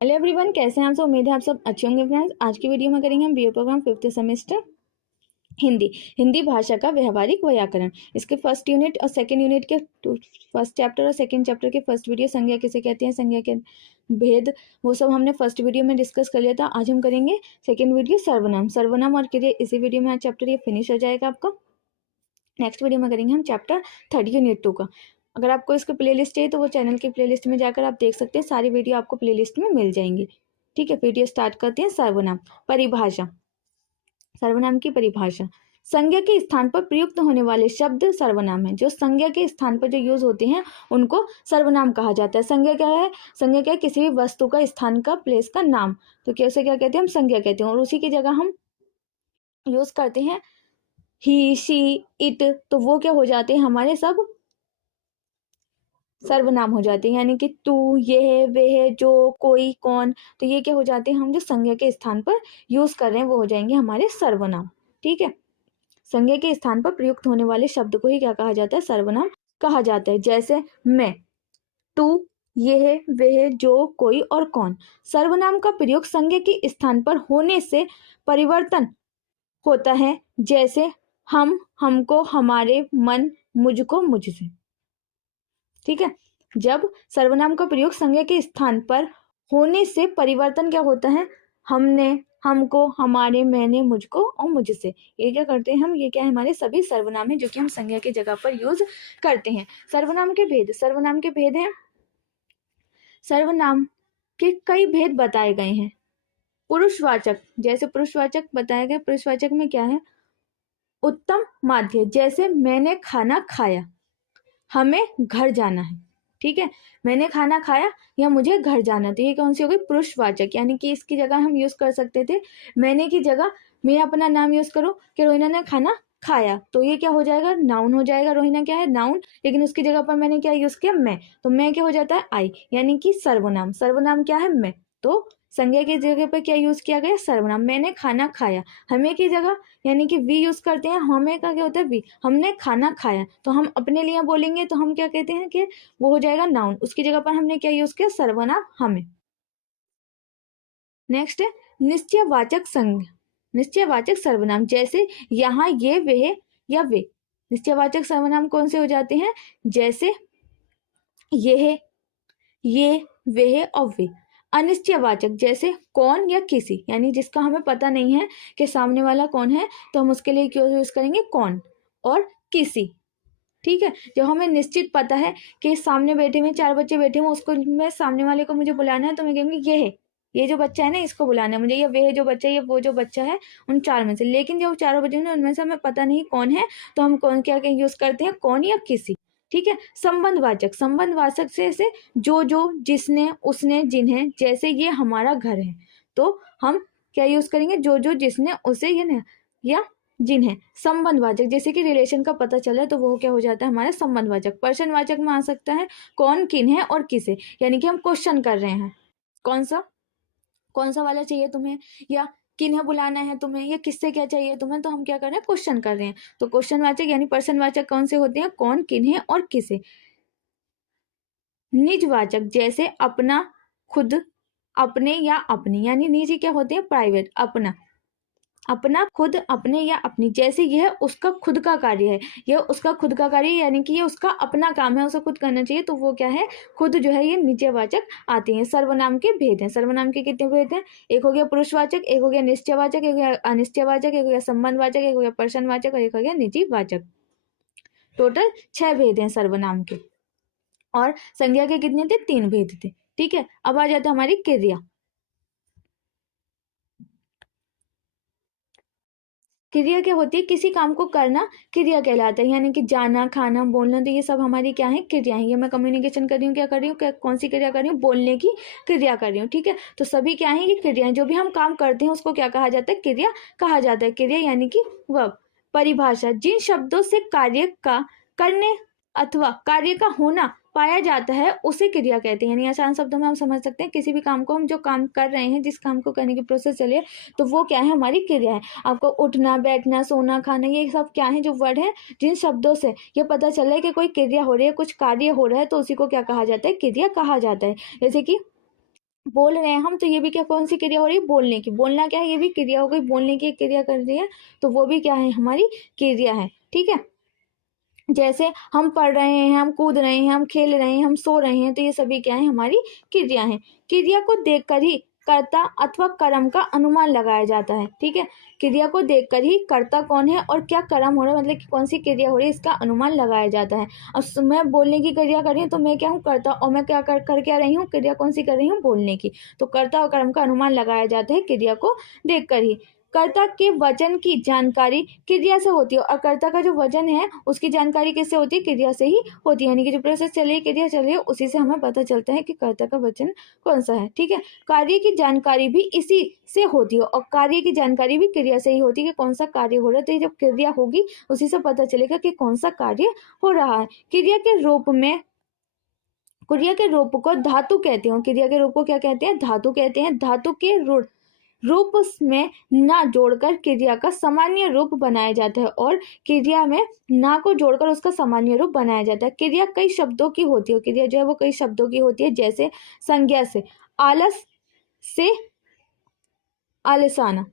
Hello everyone, कैसे हैं आप सब। उम्मीद है आप सब अच्छे होंगे। फ्रेंड्स, आज की वीडियो में करेंगे हम BA programme 5th semester Hindi Hindi भाषा का व्यवहारिक व्याकरण। इसके फर्स्ट यूनिट और सेकंड यूनिट के फर्स्ट चैप्टर और सेकंड चैप्टर के फर्स्ट वीडियो संज्ञा किसे कहते हैं, संज्ञा के भेद, वो सब हमने फर्स्ट वीडियो में डिस्कस कर लिया था। आज हम करेंगे सेकेंड वीडियो सर्वनाम। सर्वनाम और क्रिया इसी वीडियो में आज चैप्टर ये फिनिश हो जाएगा आपका। नेक्स्ट वीडियो में करेंगे हम चैप्टर 3 यूनिट 2 का। अगर आपको इसका प्लेलिस्ट चाहिए तो वो चैनल की प्लेलिस्ट में जाकर आप देख सकते हैं, सारी वीडियो आपको प्लेलिस्ट में मिल जाएंगी। ठीक है, वीडियो स्टार्ट करते हैं। सर्वनाम परिभाषा। सर्वनाम की परिभाषा, संज्ञा के स्थान पर प्रयुक्त होने वाले शब्द सर्वनाम है। जो संज्ञा के स्थान पर जो यूज होते हैं उनको सर्वनाम कहा जाता है। संज्ञा क्या है? संज्ञा क्या है? किसी भी वस्तु का, स्थान का, प्लेस का नाम। तो कैसे क्या कहते हैं? हम संज्ञा कहते हैं। और उसी की जगह हम यूज करते हैं ही, शी, इट, तो वो क्या हो जाते हैं? हमारे सब सर्वनाम हो जाते हैं। यानी कि तू, यह, वह, जो, कोई, कौन, तो ये क्या हो जाते हैं? हम जो संज्ञा के स्थान पर यूज कर रहे हैं वो हो जाएंगे हमारे सर्वनाम। ठीक है, संज्ञा के स्थान पर प्रयुक्त होने वाले शब्द को ही क्या कहा जाता है? सर्वनाम कहा जाता है। जैसे मैं, तू, यह, वह, जो, कोई और कौन। सर्वनाम का प्रयोग संज्ञा के स्थान पर होने से परिवर्तन होता है। जैसे हम, हमको, हमारे, मन, मुझको, मुझसे। ठीक है, जब सर्वनाम का प्रयोग संज्ञा के स्थान पर होने से परिवर्तन क्या होता है? हमने, हमको, हमारे, मैंने, मुझको और मुझसे। ये क्या करते हैं हम? ये क्या है? हमारे सभी सर्वनाम है जो कि हम संज्ञा की जगह पर यूज करते हैं। सर्वनाम के भेद। सर्वनाम के भेद हैं, सर्वनाम के कई भेद बताए गए हैं। पुरुषवाचक, जैसे पुरुषवाचक बताया गया। पुरुषवाचक में क्या है? उत्तम माध्य, जैसे मैंने खाना खाया, हमें घर जाना है। ठीक है, मैंने खाना खाया या मुझे घर जाना, तो ये कौन सी हो गई? पुरुषवाचक। यानी कि इसकी जगह हम यूज कर सकते थे, मैंने की जगह मैं अपना नाम यूज करूं कि रोहिणा ने खाना खाया, तो ये क्या हो जाएगा? नाउन हो जाएगा। रोहिणा क्या है? नाउन। लेकिन उसकी जगह पर मैंने क्या यूज किया? मैं, तो मैं क्या हो जाता है? आई, यानी कि सर्वनाम। सर्वनाम क्या है? मैं। तो संज्ञा की जगह पर क्या यूज किया गया? सर्वनाम। मैंने खाना खाया, हमें की जगह यानी कि वी यूज करते हैं। हमें का क्या होता है? वी। हमने खाना खाया, तो हम अपने लिए बोलेंगे तो हम क्या कहते हैं कि वो हो जाएगा नाउन। उसकी जगह पर हमने क्या यूज किया? सर्वनाम, हमें। नेक्स्ट है निश्चयवाचक संज्ञा, निश्चयवाचक सर्वनाम। जैसे यहाँ, ये, वह या वे। निश्चयवाचक सर्वनाम कौन से हो जाते हैं? जैसे यह, ये, वह और वे। अनिश्चयवाचक, जैसे कौन या किसी, यानी जिसका हमें पता नहीं है कि सामने वाला कौन है, तो हम उसके लिए क्यों यूज करेंगे? कौन और किसी। ठीक है, जब हमें निश्चित पता है कि सामने बैठे हुए 4 बच्चे बैठे हुए, उसको मैं सामने वाले को मुझे बुलाना है, तो मैं कहूँगी ये जो बच्चा है ना, इसको बुलाना है मुझे, या वह जो बच्चा है, या वो जो बच्चा है, उन 4 में से। लेकिन जो 4 बच्चे हैं उनमें से हमें पता नहीं कौन है, तो हम कौन क्या यूज करते हैं? कौन या किसी। ठीक है, संबंधवाचक। संबंधवाचक से जो, जिसने, उसने, जिन्हें। जैसे ये हमारा घर है, तो हम क्या यूज करेंगे? जो, जिसने, उसे, या जिन्हें। संबंधवाचक, जैसे कि रिलेशन का पता चला तो वो क्या हो जाता है? हमारा संबंधवाचक। प्रश्नवाचक में आ सकता है कौन, किन है और किसे, यानी कि हम क्वेश्चन कर रहे हैं, कौन सा वाला चाहिए तुम्हें, या किन्हें बुलाना है तुम्हें, या किससे क्या चाहिए तुम्हें, तो हम क्या कर रहे हैं? क्वेश्चन कर रहे हैं। तो क्वेश्चनवाचक यानी प्रश्नवाचक कौन से होते हैं? कौन, किन्हें और किसे। निजवाचक, जैसे अपना, खुद, अपने या अपनी, यानी निजी क्या होते हैं? प्राइवेट। अपना, खुद, अपने या अपनी। जैसे यह उसका खुद का कार्य है, यह उसका खुद का कार्य, यानी कि ये उसका अपना काम है, उसे खुद करना चाहिए, तो वो क्या है? खुद जो है। ये निश्चयवाचक आते हैं। सर्वनाम के भेद हैं। सर्वनाम के कितने भेद हैं? एक हो गया पुरुषवाचक, एक हो गया निश्चयवाचक, एक हो गया अनिश्चयवाचक, एक हो गया संबंधवाचक, एक हो गया प्रश्नवाचक और एक हो गया निजीवाचक। टोटल 6 भेद हैं सर्वनाम के। और संज्ञा के कितने थे? 3 भेद थे। ठीक है, अब आ जाता है हमारी क्रिया। क्रिया क्या होती है? किसी काम को करना क्रिया कहलाता है। यानी कि जाना, खाना, बोलना, तो ये सब हमारी क्या है? क्रिया है। ये मैं कम्युनिकेशन कर रही हूँ, क्या कर रही हूँ? कौन सी क्रिया कर रही हूँ? बोलने की क्रिया कर रही हूँ। ठीक है, तो सभी क्या है? ये क्रिया है। जो भी हम काम करते हैं उसको क्या कहा जाता है? क्रिया कहा जाता है। क्रिया यानी कि वर्ब। परिभाषा, जिन शब्दों से कार्य का करने अथवा कार्य का होना पाया जाता है उसे क्रिया कहते हैं। यानी आसान शब्दों में हम समझ सकते हैं, किसी भी काम को हम जो काम कर रहे हैं, जिस काम को करने की प्रोसेस चलिए, तो वो क्या है? हमारी क्रिया है। आपको उठना, बैठना, सोना, खाना, ये सब क्या है? जो वर्ड है, जिन शब्दों से ये पता चल रहा है कि कोई क्रिया हो रही है, कुछ कार्य हो रहा है, तो उसी को क्या कहा जाता है? क्रिया कहा जाता है। जैसे कि बोल रहे हैं हम, तो ये भी क्या कौन सी क्रिया हो रही है, बोलने की। बोलना क्या है, ये भी क्रिया हो गई, बोलने की क्रिया कर रही है, तो वो भी क्या है, हमारी क्रिया है। ठीक है, जैसे हम पढ़ रहे हैं, हम कूद रहे हैं, हम खेल रहे हैं, हम सो रहे हैं, तो ये सभी क्या है, हमारी क्रिया है। क्रिया को देखकर ही कर्ता अथवा कर्म का अनुमान लगाया जाता है। ठीक है, क्रिया को देखकर ही कर्ता कौन है और क्या कर्म हो रहा है, मतलब कि कौन सी क्रिया हो रही है, इसका अनुमान लगाया जाता है। अब मैं बोलने की क्रिया कर रही हूँ, तो मैं क्या हूँ, कर्ता, और मैं क्या कर क्या रही हूँ, क्रिया कौन सी कर रही हूँ, बोलने की। तो कर्ता और कर्म का अनुमान लगाया जाता है क्रिया को देखकर ही। कर्ता के वचन की जानकारी क्रिया से होती है, और कर्ता का जो वचन है उसकी जानकारी किससे होती है, क्रिया से ही होती है। यानी कि जो प्रोसेस चल रही है, क्रिया चल रही है, उसी से हमें पता चलता है कि कर्ता का वचन कौन सा है। ठीक है, कार्य की जानकारी भी इसी से होती है, और कार्य की जानकारी भी क्रिया से ही होती है कि कौन सा कार्य हो रहा है। तो ये जब क्रिया होगी उसी से पता चलेगा कि कौन सा कार्य हो रहा है। क्रिया के रूप में, क्रिया के रूप को धातु कहते हैं। क्रिया के रूप को क्या कहते हैं, धातु कहते हैं। धातु के रूप में ना जोड़कर क्रिया का सामान्य रूप बनाया जाता है, और क्रिया में ना को जोड़कर उसका सामान्य रूप बनाया जाता है। क्रिया कई शब्दों की होती है, क्रिया जो है वो कई शब्दों की होती है। जैसे संज्ञा से, आलस से आलसाना,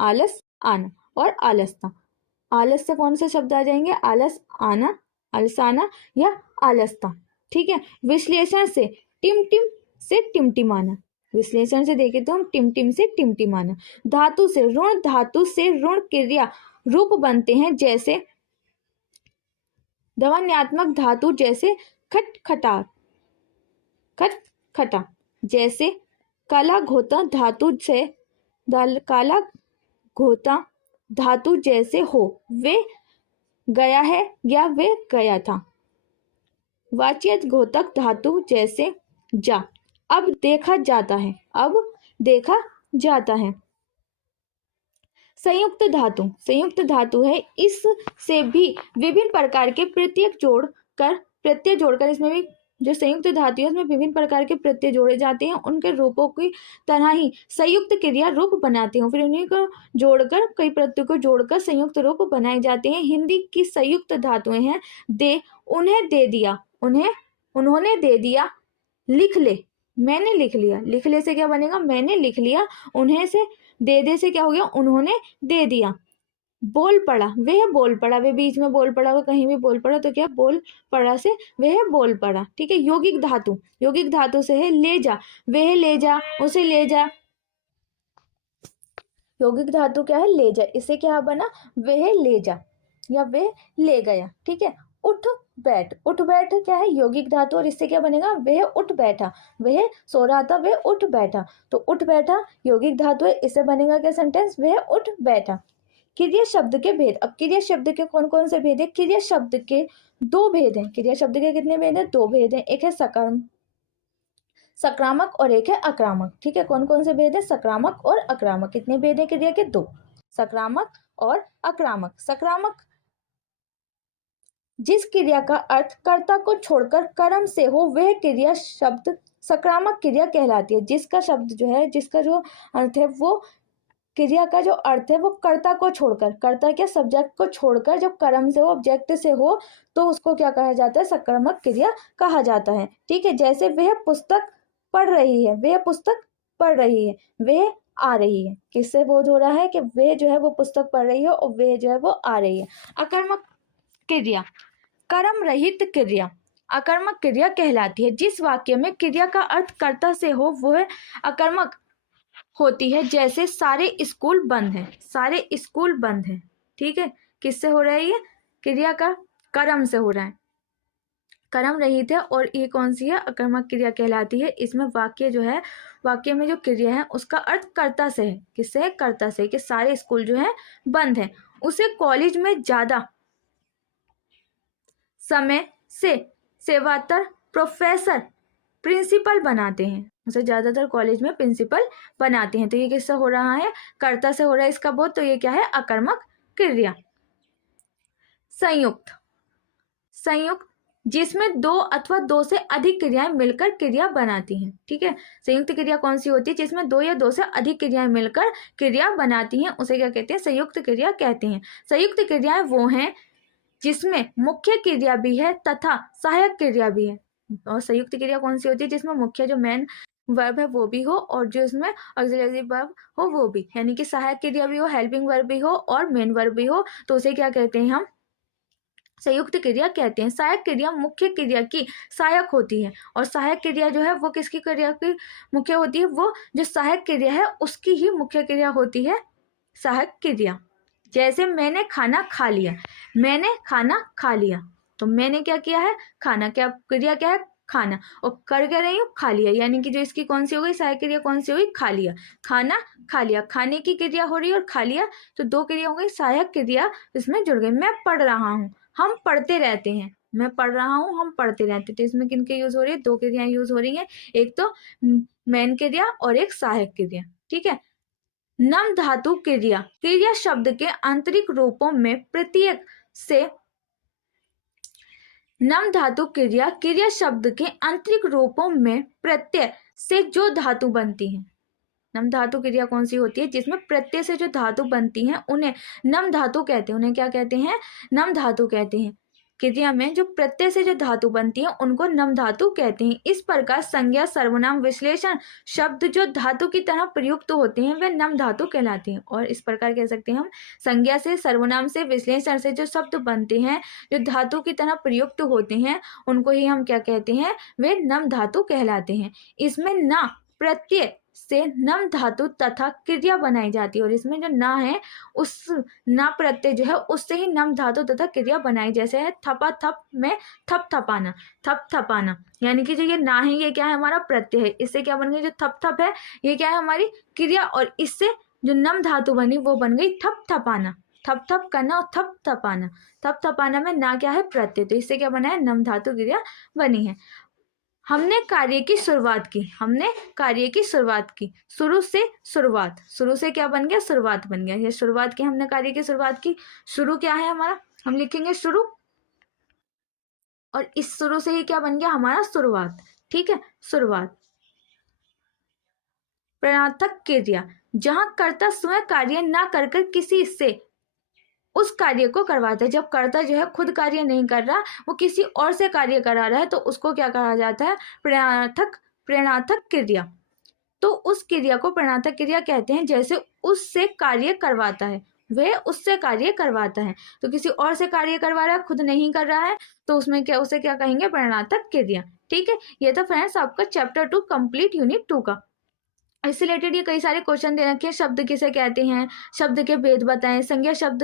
आलस आना, और आलसना। आलस से कौन से शब्द आ जाएंगे, आलस आना, आलसाना या आलसता। ठीक है, विश्लेषण से टिमटिम से टिमटिमाना, विश्लेषण से देखें तो हम टिमटिम से टिमटिमाना। धातु से, ऋण धातु से ऋण क्रिया रूप बनते हैं। जैसे ध्वन्यात्मक धातु, जैसे खटखटा, खटखटा। जैसे काला घोता धातु से, काला घोता धातु जैसे हो, वे गया है या वे गया था। वाच्यता घोतक धातु जैसे जा, अब देखा जाता है, अब देखा जाता है। संयुक्त धातु, संयुक्त धातु है, इससे भी विभिन्न प्रकार के प्रत्यय जोड़कर इसमें भी जो संयुक्त धातु है उसमें विभिन्न प्रकार के प्रत्यय जोड़े जाते हैं। उनके रूपों की तरह ही संयुक्त क्रिया रूप बनाते हैं, फिर उन्हीं को जोड़कर, कई प्रत्ययों को जोड़कर संयुक्त रूप बनाए जाते हैं। हिंदी की संयुक्त धातुएं हैं दे, उन्हें दे दिया, उन्हें, उन्होंने दे दिया, लिख ले, मैंने लिख लिया। लिख ले से क्या बनेगा, मैंने लिख लिया। उन्हें से, दे से क्या हो गया, उन्होंने दे दिया। बोल पड़ा, वह बोल पड़ा, वे बीच में बोल पड़ा, वह कहीं भी बोल पड़ा, तो क्या, बोल पड़ा से वह बोल पड़ा। ठीक है, यौगिक धातु, यौगिक धातु से है ले जा, वह ले जा, उसे ले जा। यौगिक धातु क्या है, ले जा, इसे क्या बना, वह ले जा या वह ले गया। ठीक है, उठ बैठ, उठ बैठ क्या है, यौगिक धातु, और इससे क्या बनेगा, वह उठ बैठा, वह सो रहा था, वह उठ बैठा। तो उठ बैठा यौगिक धातु है, इससे बनेगा क्या सेंटेंस, वह उठ बैठा। क्रिया शब्द के भेद, अब क्रिया शब्द के कौन कौन से भेद है, क्रिया शब्द के दो भेद हैं। क्रिया शब्द के कितने भेद हैं, दो भेद हैं, एक है सकारात्मक और एक है आक्रामक। ठीक है, कौन कौन से भेद है, सकारात्मक और आक्रामक। कितने भेद है क्रिया के, दो, सकारात्मक और आक्रामक। सकारात्मक, जिस क्रिया का अर्थ कर्ता को छोड़कर कर्म से हो, वह क्रिया शब्द सकारात्मक क्रिया कहलाती है। जिसका शब्द जो है, जिसका जो अर्थ है, वो क्रिया का जो अर्थ है वो कर्ता को छोड़कर, कर्ता क्या, सब्जेक्ट को छोड़कर जब कर्म से हो, ऑब्जेक्ट से हो, तो उसको क्या कहा जाता है, सकारात्मक क्रिया कहा जाता है। ठीक है, जैसे वह पुस्तक पढ़ रही है, वह पुस्तक पढ़ रही है, वह आ रही है। किससे बोध हो रहा है कि वह जो है वो पुस्तक पढ़ रही है और वह जो है वो आ रही है। अकर्मक क्रिया, कर्म रहित क्रिया अकर्मक क्रिया कहलाती है। जिस वाक्य में क्रिया का अर्थ कर्ता से हो वह अकर्मक होती है। जैसे सारे स्कूल बंद हैं, सारे स्कूल बंद हैं। ठीक है, किससे हो रहा है ये, क्रिया का कर्म से हो रहा है, कर्म रहित है, और ये कौन सी है, अकर्मक क्रिया कहलाती है। इसमें वाक्य जो है, वाक्य में जो क्रिया है उसका अर्थ कर्ता से है, किससे है, कर्ता से, कि सारे स्कूल जो है बंद हैं। उसे कॉलेज में ज्यादा समय से सेवातर प्रोफेसर प्रिंसिपल बनाते हैं, उसे ज्यादातर कॉलेज में प्रिंसिपल बनाते हैं। तो ये किससे हो रहा है, कर्ता से हो रहा है इसका बोध, तो ये क्या है, अकर्मक क्रिया। संयुक्त, संयुक्त जिसमें दो अथवा दो से अधिक क्रियाएं मिलकर क्रिया बनाती हैं। ठीक है, संयुक्त क्रिया कौन सी होती है, जिसमें दो या दो से अधिक क्रियाएं मिलकर क्रिया बनाती हैं, उसे क्या कहते हैं, संयुक्त क्रिया कहते हैं। संयुक्त क्रियाएं वो हैं जिसमें मुख्य क्रिया भी है तथा सहायक क्रिया भी है। और संयुक्त क्रिया कौन सी होती है, जिसमें मुख्य जो मेन वर्ब है वो भी हो और जो इसमें ऑक्सिलरी वर्ब हो वो भी, यानी कि सहायक क्रिया भी हो, हेल्पिंग वर्ब भी हो और मेन वर्ब भी हो, तो उसे क्या कहते हैं हम, संयुक्त क्रिया कहते हैं। सहायक क्रिया मुख्य क्रिया की सहायक होती है और सहायक क्रिया जो है वो किसकी क्रिया की मुख्य होती है, वो जो सहायक क्रिया है उसकी ही मुख्य क्रिया होती है सहायक क्रिया। जैसे मैंने खाना खा लिया, मैंने खाना खा लिया, तो मैंने क्या किया है, खाना, क्या क्रिया क्या है, खाना, और कर क्या रही हूँ, खा लिया, यानी कि जो इसकी कौन सी हो गई सहायक क्रिया, कौन सी हुई, खा लिया, खाना खा लिया, खाने की क्रिया हो रही है और खा लिया, तो दो क्रिया हो गई, सहायक क्रिया इसमें जुड़ गई। मैं पढ़ रहा हूँ, हम पढ़ते रहते हैं, मैं पढ़ रहा हूँ, हम पढ़ते रहते हैं, तो इसमें किन के यूज हो रही है, दो क्रियाएं यूज हो रही है, एक तो मेन क्रिया और एक सहायक क्रिया। ठीक है। नम धातु क्रिया, क्रिया शब्द के आंतरिक रूपों में प्रत्येक से, नम धातु क्रिया, क्रिया शब्द के आंतरिक रूपों में प्रत्यय से जो धातु बनती है, नम धातु क्रिया कौन सी होती है, जिसमें प्रत्यय से जो धातु बनती हैं उन्हें नम धातु कहते हैं। उन्हें क्या कहते हैं, नम धातु कहते हैं। क्रिया में जो प्रत्यय से जो धातु बनती है उनको नम धातु कहते हैं। इस प्रकार संज्ञा, सर्वनाम, विश्लेषण शब्द जो धातु की तरह प्रयुक्त होते हैं वे नम धातु कहलाते हैं। और इस प्रकार कह सकते हैं हम, संज्ञा से, सर्वनाम से, विश्लेषण से जो शब्द बनते हैं जो धातु की तरह प्रयुक्त होते हैं उनको ही हम क्या कहते हैं, वे नम धातु कहलाते हैं। इसमें ना प्रत्यय से नम धातु तथा क्रिया बनाई जाती है और इसमें जो ना है उस ना प्रत्यय जो है उससे ही नम धातु तथा क्रिया बनाई, जैसे है थपा थप में थप थपाना, थप थपाना, यानी कि जो ये ना है ये क्या है, हमारा प्रत्यय है, इससे क्या बन गई, जो थप थप है ये क्या है, हमारी क्रिया, और इससे जो नम धातु बनी वो बन गई थप थपाना, थप थप करना और थप थपाना, थप थपाना में ना क्या है, प्रत्यय, तो इससे क्या बना है, नम धातु क्रिया बनी है। हमने कार्य की शुरुआत की, हमने कार्य की शुरुआत की, शुरू से शुरुआत, शुरू से क्या बन गया, शुरुआत बन गया, ये शुरुआत की, हमने कार्य की शुरुआत की, शुरू क्या है हमारा, हम लिखेंगे शुरू, और इस शुरू से ही क्या बन गया हमारा, शुरुआत। ठीक है, शुरुआत। प्रणार्थक क्रिया, जहां कर्ता स्वयं कार्य ना कर किसी से उस कार्य को करवाता है। जब कर्ता जो है खुद कार्य नहीं कर रहा, वो किसी और से कार्य करा रहा है, तो उसको क्या कहा जाता है, प्रेरणार्थक क्रिया। तो उस क्रिया को प्रेरणार्थक क्रिया कहते हैं। जैसे उससे कार्य करवाता है, वह उससे कार्य करवाता है, तो किसी और से कार्य करवा रहा है, खुद नहीं कर रहा है, तो उसमें क्या, उसे क्या कहेंगे, प्रेरणार्थक क्रिया। ठीक है, ये तो फ्रेंड्स आपका चैप्टर 2 कंप्लीट यूनिट 2 का। इससे रिलेटेड ये कई सारे क्वेश्चन दे रखे हैं, शब्द किसे कहते हैं, शब्द के भेद बताएं, संज्ञा शब्द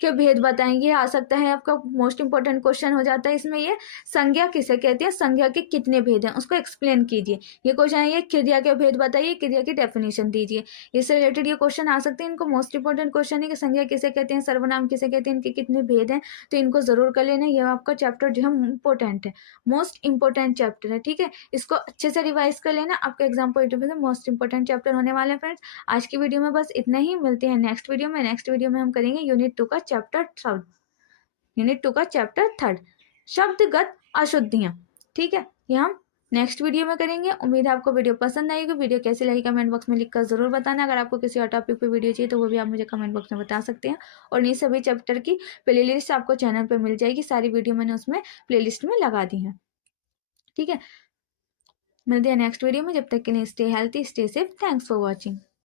के भेद बताएं, ये आ सकता है आपका मोस्ट इंपॉर्टेंट क्वेश्चन हो जाता है इसमें। ये संज्ञा किसे कहते हैं, संज्ञा के कितने भेद हैं उसको एक्सप्लेन कीजिए। ये क्वेश्चन है, ये क्रिया के भेद बताइए, क्रिया की डेफिनेशन दीजिए। इससे रिलेटेड ये क्वेश्चन आ सकते हैं। इनको मोस्ट इंपॉर्टेंट क्वेश्चन है कि संज्ञा किसे कहते हैं, सर्वनाम किसे कहते हैं, इनके कितने भेद हैं, तो इनको जरूर कर लेना। यह आपका चैप्टर जो है इंपॉर्टेंट है, मोस्ट इंपॉर्टेंट चैप्टर है। ठीक है, इसको अच्छे से रिवाइज कर लेना, आपका एग्जाम पॉइंट ऑफ व्यू से मोस्ट इंपॉर्टेंट चैप्टर होने वाले हैं फ्रेंड्स। आज की वीडियो में बस इतना ही, मिलते हैं नेक्स्ट वीडियो में। नेक्स्ट वीडियो में हम करेंगे यूनिट 2 का चैप्टर 3, यूनिट 2 का चैप्टर 3, शब्दगत अशुद्धियां। ठीक है, ये हम नेक्स्ट वीडियो में करेंगे। उम्मीद है आपको वीडियो पसंद आएगी। वीडियो कैसी लगी कमेंट बॉक्स में लिखकर जरूर बताना। अगर आपको किसी और टॉपिक पे वीडियो चाहिए तो वो भी आप मुझे कमेंट बॉक्स में बता सकते हैं। और इन सभी चैप्टर की प्लेलिस्ट आपको चैनल पर मिल जाएगी, सारी वीडियो मैंने उसमें प्लेलिस्ट में लगा दी है। ठीक है, मिलते हैं नेक्स्ट वीडियो में, जब तक के लिए stay healthy, stay safe, thanks for watching.